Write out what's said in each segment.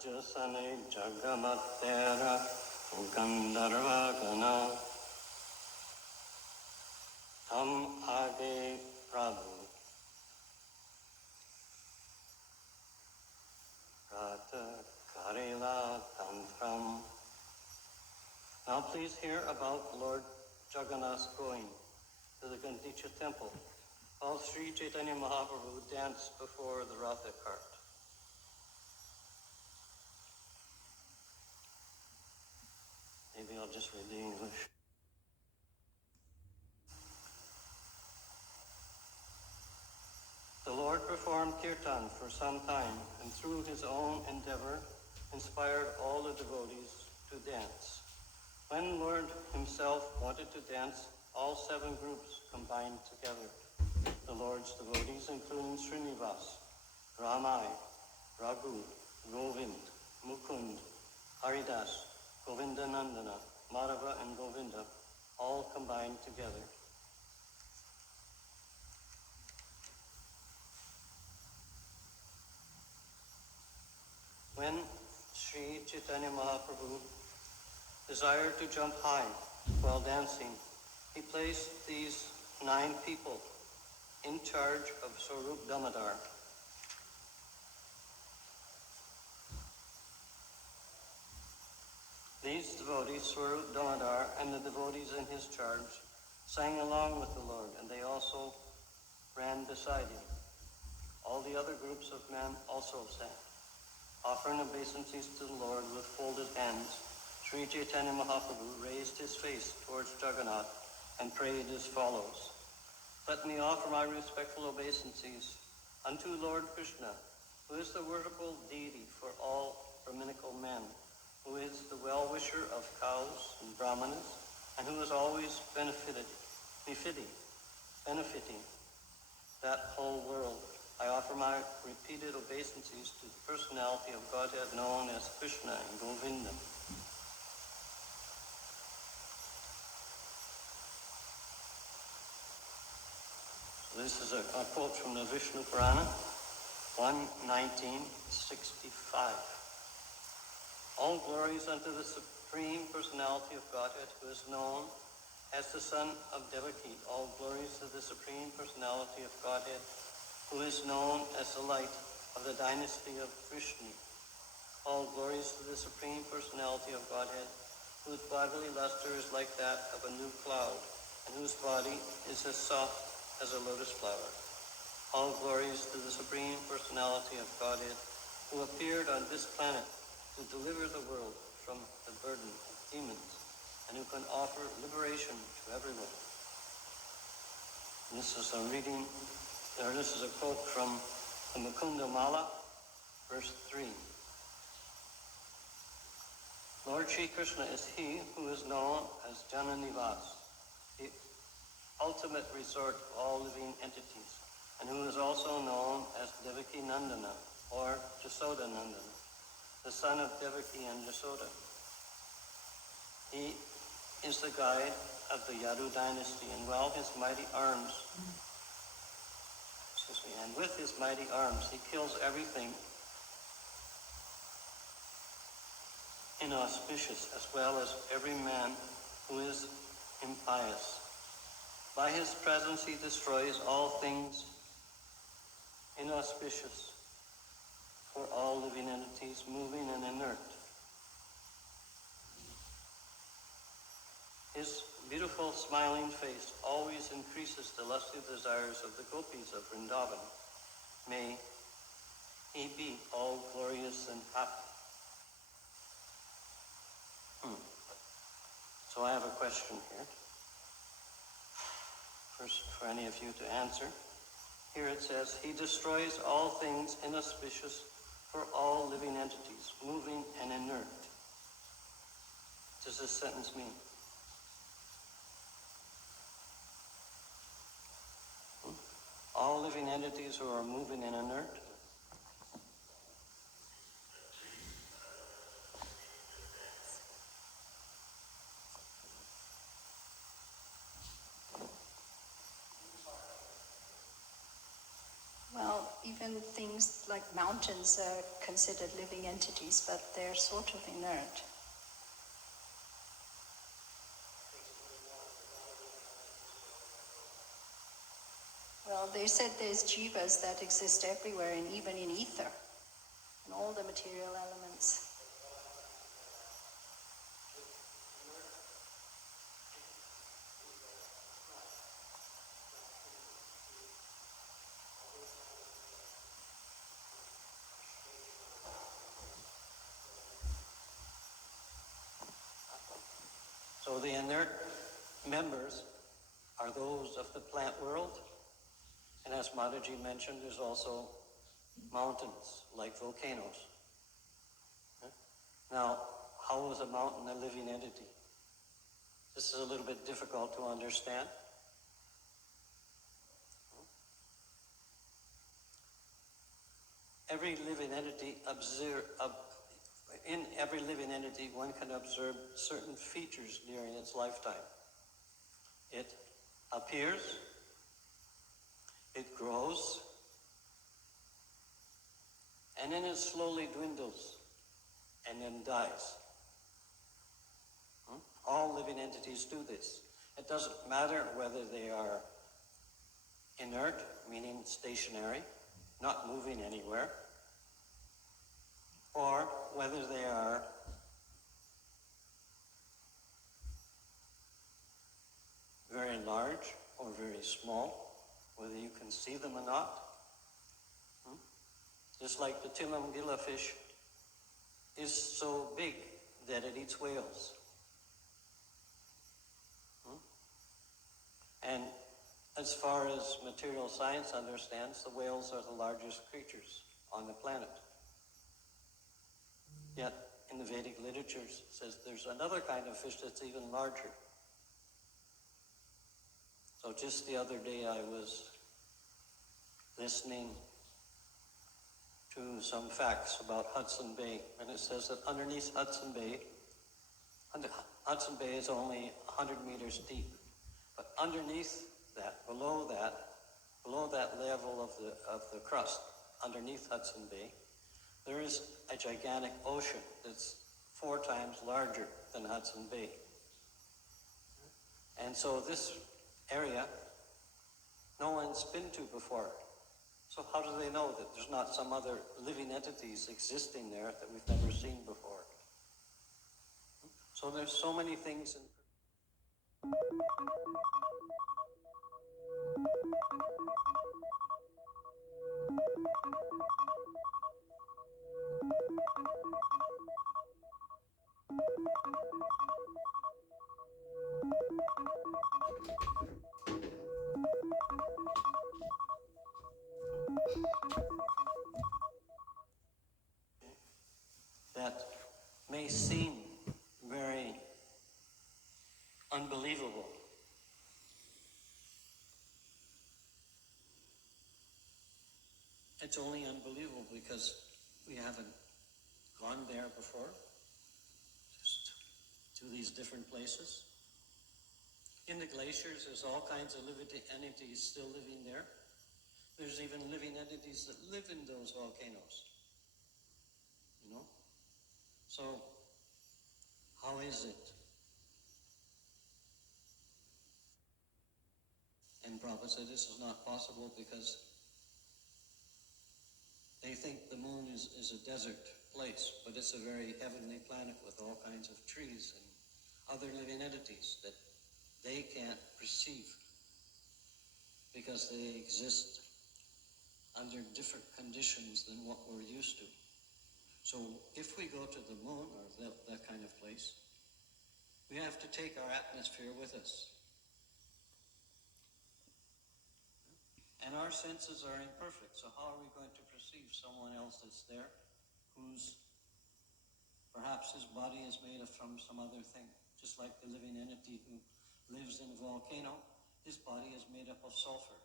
Rajasane Jagamatera Gandharvagana Tam Age Prabhu Rata Karila Tantram. Now please hear about Lord Jagannath's going to the Gandicha temple, while Sri Chaitanya Mahaprabhu danced before the Ratha cart. Maybe I'll just read the English. The Lord performed kirtan for some time, and through his own endeavor, inspired all the devotees to dance. When Lord himself wanted to dance, all 7 groups combined together. The Lord's devotees, including Srinivas, Ramai, Raghu, Govind, Mukund, Haridas, Govindanandana, Madhava, and Govinda, all combined together. When Sri Chaitanya Mahaprabhu desired to jump high while dancing, he placed these 9 people in charge of Swarup Damodar. These devotees, Swarup Damodar, and the devotees in his charge, sang along with the Lord, and they also ran beside him. All the other groups of men also sang. Offering obeisances to the Lord with folded hands, Sri Chaitanya Mahaprabhu raised his face towards Jagannath and prayed as follows. Let me offer my respectful obeisances unto Lord Krishna, who is the worshipful deity for all Brahminical men, who is the well-wisher of cows and brahmanas, and who is always benefiting that whole world. I offer my repeated obeisances to the personality of Godhead known as Krishna and Govinda. So this is a quote from the Vishnu Purana, 1:1965. All glories unto the Supreme Personality of Godhead, who is known as the Son of Devaki. All glories to the Supreme Personality of Godhead, who is known as the light of the dynasty of Vishnu. All glories to the Supreme Personality of Godhead, whose bodily luster is like that of a new cloud, and whose body is as soft as a lotus flower. All glories to the Supreme Personality of Godhead, who appeared on this planet to deliver the world from the burden of demons, and who can offer liberation to everyone. This is a quote from the Mukunda Mala, verse 3. Lord Sri Krishna is he who is known as Jananivas, the ultimate resort of all living entities, and who is also known as Devaki Nandana, or Jasoda Nandana, the son of Devaki and Jasoda. He is the guide of the Yadu dynasty, and with his mighty arms, he kills everything inauspicious, as well as every man who is impious. By his presence, he destroys all things inauspicious for all living entities, moving and inert. His beautiful smiling face always increases the lusty desires of the gopis of Vrindavan. May he be all glorious and happy. So I have a question here, first for any of you to answer. Here it says, he destroys all things inauspicious for all living entities, moving and inert. What does this sentence mean? All living entities who are moving and inert? Well, even things like mountains are considered living entities, but they're sort of inert. Well, they said there's jivas that exist everywhere, and even in ether, and all the material elements. So the inert members are those of the plant world, and as Mataji mentioned, there's also mountains, like volcanoes. Now, how is a mountain a living entity? This is a little bit difficult to understand. Every living entity in every living entity, one can observe certain features during its lifetime. It appears, it grows, and then it slowly dwindles and then dies. All living entities do this. It doesn't matter whether they are inert, meaning stationary, not moving anywhere, or whether they are very large or very small, whether you can see them or not. Just like the Timangila fish is so big that it eats whales. And as far as material science understands, the whales are the largest creatures on the planet. Yet, in the Vedic literature, it says there's another kind of fish that's even larger. So just the other day I was listening to some facts about Hudson Bay, and it says that underneath Hudson Bay is only 100 meters deep. But underneath that, below that level of the crust, underneath Hudson Bay, there is a gigantic ocean that's 4 times larger than Hudson Bay. And so this area, no one's been to before. So how do they know that there's not some other living entities existing there that we've never seen before? So there's so many things in that may seem very unbelievable. It's only unbelievable because we haven't gone there before, just to these different places. In the glaciers, there's all kinds of living entities still living there. There's even living entities that live in those volcanoes, you know? So, how is it? And Prabhupada said this is not possible because they think the moon is a desert place, but it's a very heavenly planet with all kinds of trees and other living entities that they can't perceive because they exist under different conditions than what we're used to. So if we go to the moon or that kind of place, we have to take our atmosphere with us. And our senses are imperfect, so how are we going to perceive someone else that's there whose perhaps his body is made from some other thing? Just like the living entity who lives in a volcano, his body is made up of sulfur.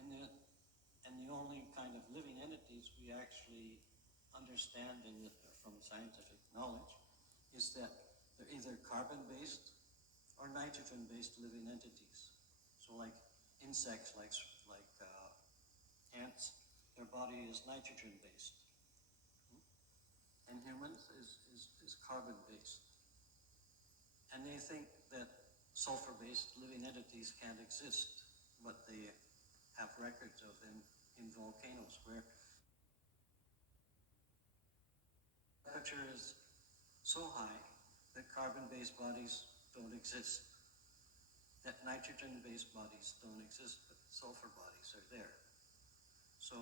And the only kind of living entities we actually understand from scientific knowledge is that they're either carbon-based or nitrogen-based living entities. So like insects, like ants, their body is nitrogen-based. And humans is carbon-based. And they think that sulfur-based living entities can't exist, but they have records of them in volcanoes where temperature is so high that carbon-based bodies don't exist, that nitrogen-based bodies don't exist, but sulfur bodies are there. So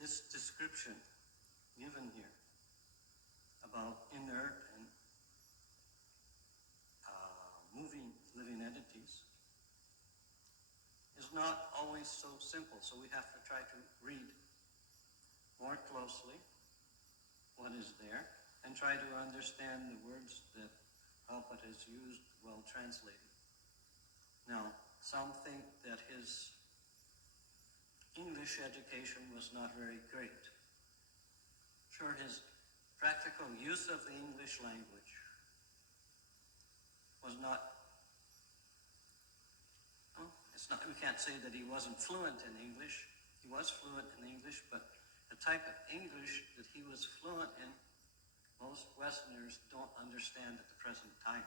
this description given here about inert and moving living entities is not always so simple. So we have to try to read more closely what is there and try to understand the words that Prabhupada has used while translating. Now, some think that his English education was not very great. Sure, his practical use of the English language was not, we can't say that he wasn't fluent in English. He was fluent in English, but the type of English that he was fluent in, most Westerners don't understand at the present time.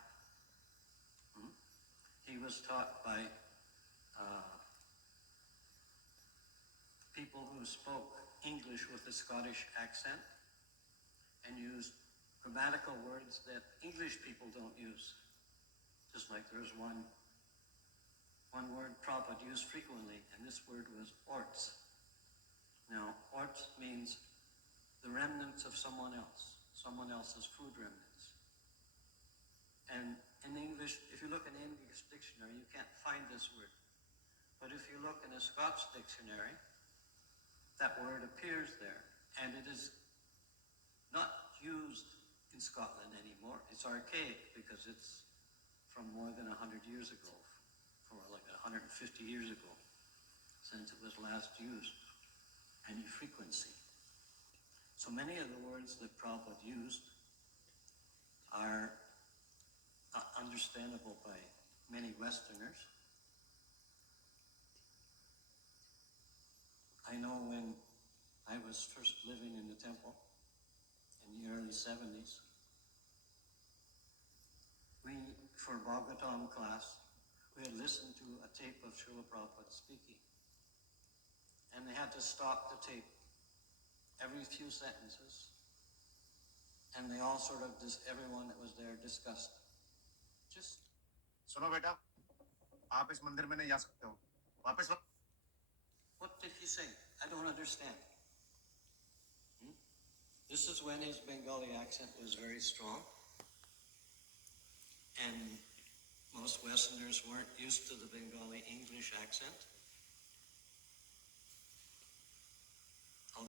He was taught by people who spoke English with a Scottish accent and used grammatical words that English people don't use. Just like there's one word Prabhupada used frequently, and this word was orts. Now, orts means the remnants of someone else's food remnants. And in English, if you look in the English dictionary, you can't find this word. But if you look in a Scots dictionary, that word appears there, and it is not used in Scotland anymore. It's archaic because it's from more than 100 years ago, for like 150 years ago, since it was last used, any frequency. So many of the words that Prabhupada used are not understandable by many Westerners. I know when I was first living in the temple in the early 70s, for Bhagavatam class, we had listened to a tape of Srila Prabhupada speaking. And they had to stop the tape every few sentences. And they all sort of, everyone that was there discussed. Just, सुनो बेटा, आप इस मंदिर में नहीं जा सकते हो. वापस लो. what did he say? I don't understand. This is when his Bengali accent was very strong. And most Westerners weren't used to the Bengali English accent.